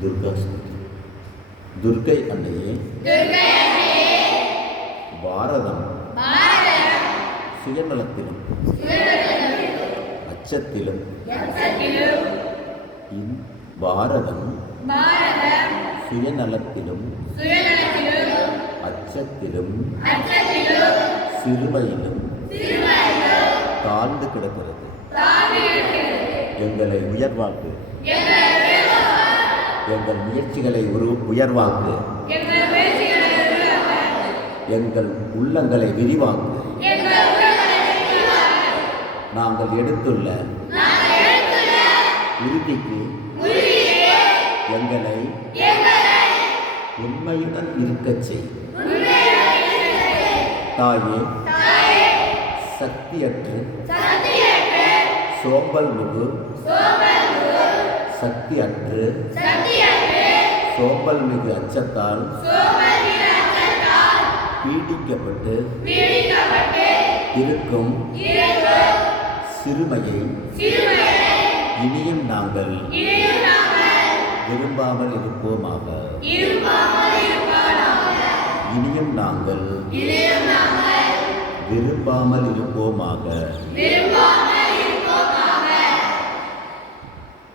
துர்காஸ்துதி. துர்க்கை அன்னையே, பாரதம் சுயநலத்திலும் அச்சத்திலும் பாரதம் சுயநலத்திலும் அச்சத்திலும் சிறுமையிலும் தாழ்ந்து கிடக்கிறது. எங்களை உயர்வாக்கு, எங்கள் முயற்சிகளை உயர்வாக்கு, எங்கள் உள்ளங்களை விரிவாக்கு. நாங்கள் எடுத்துள்ள உறுதிக்கு எங்களை உண்மையுடன் இருக்கச் செய். தாயே, சக்தியற்று சோம்பல் மிகு சக்தியற்று சோம்பல் மிகு அச்சத்தால் பீடிக்கப்பட்டு இருக்கும் சிறுமையை இனியும் நாங்கள் விரும்பாமல் இருப்போமாக. இனியும் நாங்கள் விரும்பாமல் இருப்போமாக.